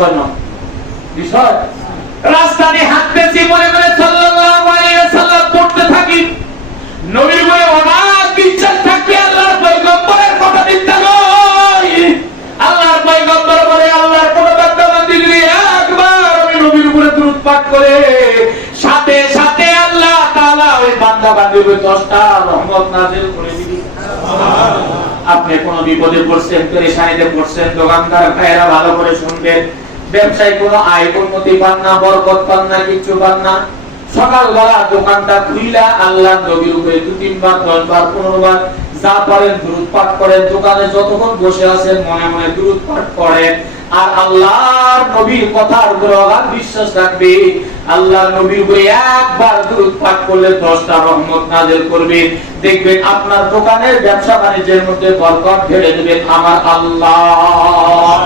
বিষয় নয়, বিষয় রাস্তা দিয়ে হাঁটতেছি, মনে মনে সাল্লাল্লাহু আলাইহি ওয়াসাল্লাম পড়তে থাকি, নবীর বলে অনাথ বিশ্বাস থাকি আল্লাহর পয়গম্বরের কথা চিন্তা নয়। আল্লাহর পয়গম্বর বলে আল্লাহর কোন বান্দা বান্দি যদি একবার আমি নবীর উপরে দরুদ পাঠ করে, সাথে সাথে আল্লাহ তাআলা ওই বান্দা বান্দির উপরে 10টা রহমত নাযিল করে দিবেন। আপনি কোন বিপদে পড়ছেন, পেরেশানিতে পড়ছেন, দোকানদার ভাইরা ভালো করে শুনবেন, ব্যবসায় কোনো আয় উন্নতি পান না, বরকত পান না, কিচ্ছু পান না, সকালবেলা দোকানটা খুইলা আল্লাহর নবীর উপরে 2-3 বার 10 বার 15 বার যা পারেন দরুদ পাঠ করেন। দোকানে যতক্ষণ বসে আছেন মনে মনে দরুদ পাঠ করেন, আর আল্লাহর নবীর কথার উপরে অগাধ বিশ্বাস রাখবে। আল্লাহর নবীর উপরে একবার দরুদ পাঠ করলে 10টা রহমত নাযিল করবে। দেখবেন আপনার দোকানের ব্যবসা বাণিজ্যের মধ্যে বরকত ঢেলে দেবেন আমার আল্লাহ।